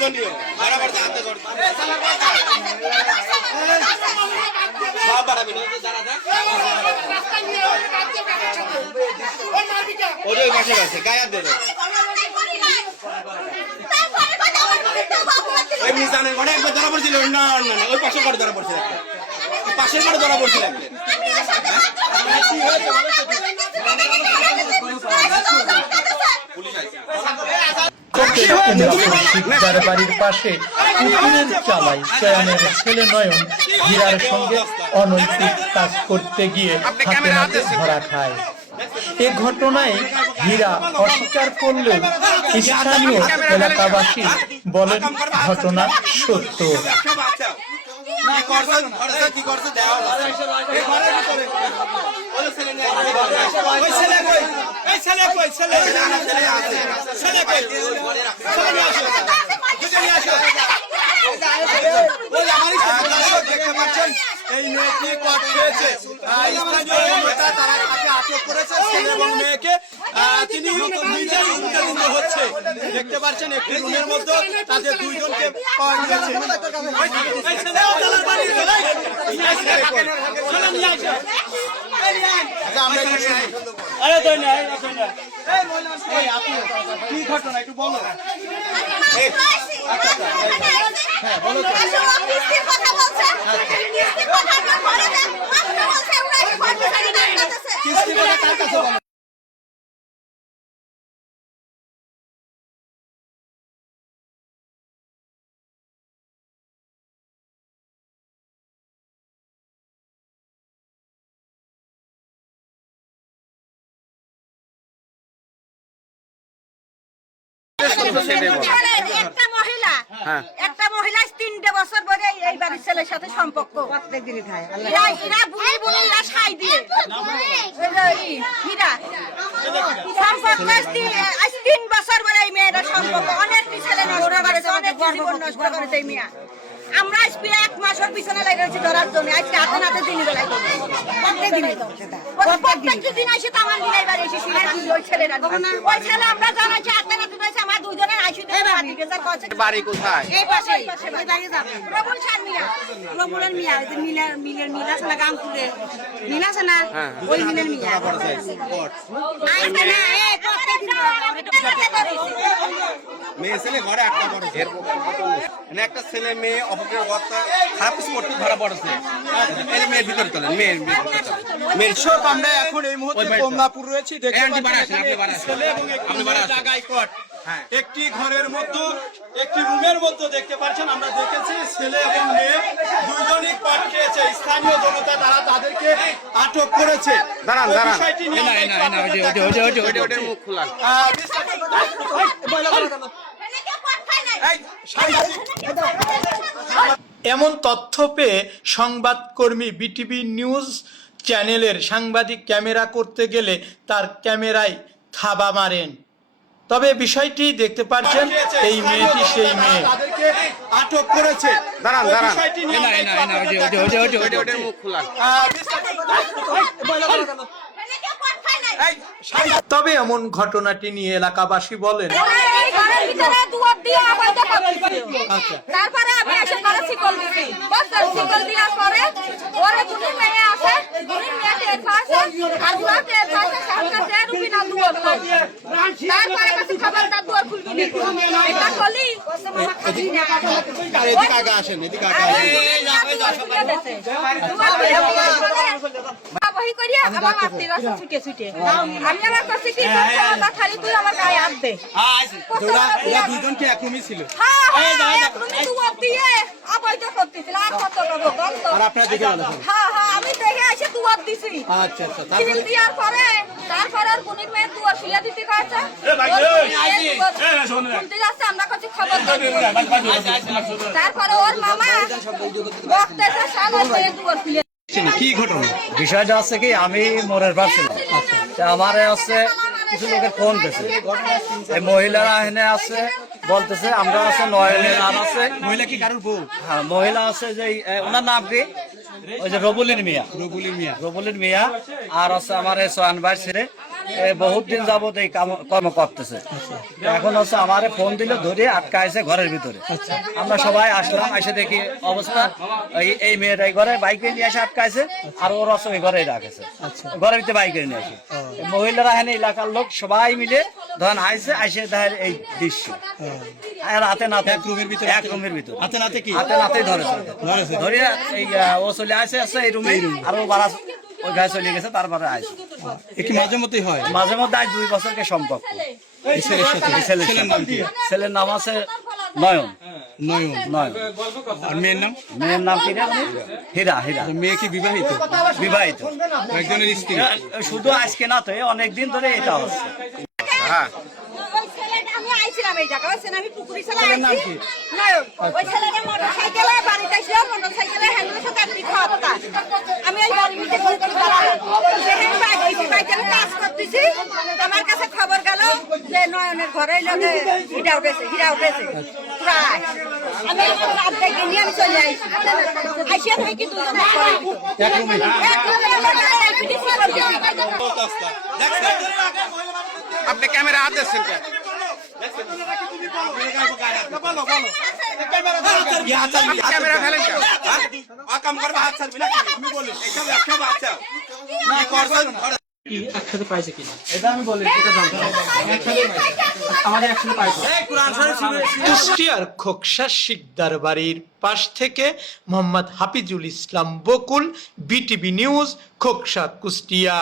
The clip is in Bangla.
দুজনীয় বরাবর হাতে ধর সব বাড়াবি না যারা দেখ ওই পাশে আছে গায়া দে ওই মিজানের ঘরে একবার ধরা পড়ছিল না না ওই পাশের ঘরে ধরা পড়ছিল পাশের ঘরে ধরা পড়ছিল বাড়ির পাশে পুকুরের চালায় চয়নের ছেলে নয়ন হীরার সঙ্গে অনৈতিক কাজ করতে গিয়ে হাতে নাতে ধরা খায়। এ ঘটনায় হীরা অস্বীকার করলেও স্থানীয় এলাকাবাসী বলেন ঘটনা সত্য। দেখতে পাচ্ছেন এই মেয়েটি কট খেয়েছে তারা আটক করেছে এবং মেয়েকে তিনি নিজেই উত্তেজিত হচ্ছে। দেখতে পাচ্ছেন একটি রুমের মধ্যে তাদের দুইজনকে পাওয়া গেছে। কি ঘটনা একটু বলো। একটা মহিলা 3 বছর ধরে এই বাড়ির ছেলের সাথে সম্পর্ক প্রত্যেকদিনই খায়। এরা বুড়ি বুড়ি এরা ছাই দিয়ে হীরা সম্পর্ক 3 বছর ধরে এই মেয়েরা সম্পর্ক অনেক ছেলে নষ্ট করেছে, অনেক জীবন নষ্ট করেছে এই মেয়ে। আমরা আজকে 1 মাসের পিছনে লেগেছি ধরার জন্য। আজকে হাতে নাতে দিনই বেলায় প্রত্যেকদিন আসে তামান দিনের বাড়ি এসে ওই ছেলেরা ওই ছেলে আমরা জানাচ্ছি হাতে নাতে দিয়েছে আমার দুজনের আইসি বাড়ি কোথায়? এই পাশে রবুল শান মিয়া রবুলের মিয়া মিলের মিল আছে না গামপুরে মিল আছে না ওই মিলের মিয়া মেয়ে ছেলে ঘরে একটা বড় একটা ছেলে মেয়ে অপরের কথা খারাপ কিছু করতে ধরা পড়েছে। মেয়ের ভিতরে তোলেন মেয়ের সব আমরা এখন এই মুহূর্তে কমলাপুর রয়েছি। ছেলে এবং জায়গায় কট একটি ঘরের মধ্যে একটি রুমের মধ্যে দেখতে পাচ্ছেন। আমরা দেখেছি ছেলে এবং মেয়ে দুইজনই কট খেয়েছে। স্থানীয় জনতা তারা তাদেরকে আটক করেছে। এমন তথ্য পেয়ে সংবাদকর্মী বিটিভি নিউজ চ্যানেলের সাংবাদিক ক্যামেরা করতে গেলে তার ক্যামেরায় থাবা মারেন। তবে বিষয়টি দেখতে পাচ্ছেন এই মেয়েটি সেই মেয়ে। আটক করেছে। তবে এমন ঘটনাটি নিয়ে এলাকাবাসী বলেন তারপরে আমি এসে ঘরে শিকল দিছি শিকল দেওয়ার পরে ওরে দুটো মেয়ে আছে দুটো মেয়ে টের পাশে আর দুটো টের পাশে সামনে রুবিনা দুয়ার তারপরে কাছে খবরটা দুয়ার খুলবি না এটা খলি মামা খাবি না এদিকে আগা আসেন এদিকে আগা বহি করিয়া আমার মারতে গেছে ছুটে ছুটে আমি আমার কাছে কি কথা খালি তুই আমার গায়ে হাত দে ওরা দুইজনকে একরুমই ছিল। হ্যাঁ একরুমই দুয়ার দিয়ে আবাইটা করতেছিল আর কত করব গন্ধ আর আপনারা দেখে আছেন? হ্যাঁ আমি দেখে এসে দুয়ার দিছি। আচ্ছা সিল দেওয়ার পরে তারপরে আর গুনির মেয়ে দুয়ার ফিলে দিতে কইছে। শুনতে যাচ্ছে আমরা কাছে খবর দিই। তারপরে ওর মামা বক্তেছে শালা হয়ে দুয়ার ফিলে। কি ঘটনা? বিষয়টা হচ্ছে কি আমি মোড়ের পাশে আমার হচ্ছে কিছু লোকের ফোন পেয়েছে। এই মহিলারা এখানে আছে বলতেছে আমরা আছে নয়নের নাম আছে। মহিলা কি কারোর বউ? হ্যাঁ মহিলা আছে যে ওনার নাম কি ওই যে রবুলিন মিয়া রবুলিন মিয়া রবুলিন মিয়া আর আছে আমার এই সোয়ান ভাই ছেলে বহুত দিন যাবত এই কর্ম করতেছে। এখন হচ্ছে আমারে ফোন দিলে ধরে আটকাইছে ঘরের ভিতরে। আমরা সবাই আসলাম, এসে দেখি অবস্থা এই মেয়েটাই ঘরে বাইকে নিয়ে এসে আটকাইছে, আর ওর হচ্ছে ওই ঘরেই রাখেছে, ঘরের ভিতরে বাইকে নিয়ে আসে। মহিলারা এখানে এলাকার লোক সবাই মিলে ধরেন আইসে, আইসে দেখেন এই দৃশ্য। আর হাতে নাতে এক রুমের ভিতরে হাতে নাতেই ধরেছে, ধরে এই ও চলে আসে এই রুমে, আর ও বাড়া ওই গায়ে চলে গেছে। তারপরে আইসে মাঝে মধ্যেই হয়। মাঝে মধ্যে আজ 2 বছরকে সম্পর্ক। ছেলের নাম আছে নয়ন। আর মেয়ের নাম কি রে? হীরা। মেয়ে কি বিবাহিত? একজনের স্ত্রী। শুধু আজকে না, তো অনেকদিন ধরে এটা হচ্ছে। হ্যাঁ, ওই ছেলেটা আমি আইছিলাম এই জায়গায়, ওই আমি পুকুরি ছেলে আইছি নয়ন। ওই ছেলেটা মোটরসাইকেলে বাড়িতে এসে মোটরসাইকেলে হ্যান্ডেলের সাথে আপনি খাওয়াতা। আমি এই বাড়ির মধ্যে পুকুরি দাঁড়ালাম, সেখানে বাইকে কাজ করতেছি। আমার কাছে খবর গেল যে নয়নের ঘরে লোকে হীরা উঠেছে প্রায়। আমি রাত দেখে নিয়ে আমি চলে আইছি, আইসিয়া তুমি কি দুজন আপনি ক্যামেরা হাত দিচ্ছেন কেন? ক্যামেরা ফেলেন কেন? কাম করবে হাত ছাড়বি না? কি করছেন? একসাথে পাইছে কিনা এটা আমি বলি, এটা জানতে আমাদের একসাথে পাইছে। কুষ্টিয়ার খোকসা শিকদার বাড়ির পাশ থেকে মোহাম্মদ হাফিজুল ইসলাম বকুল, বিটিভি নিউজ, খোকসা, কুষ্টিয়া।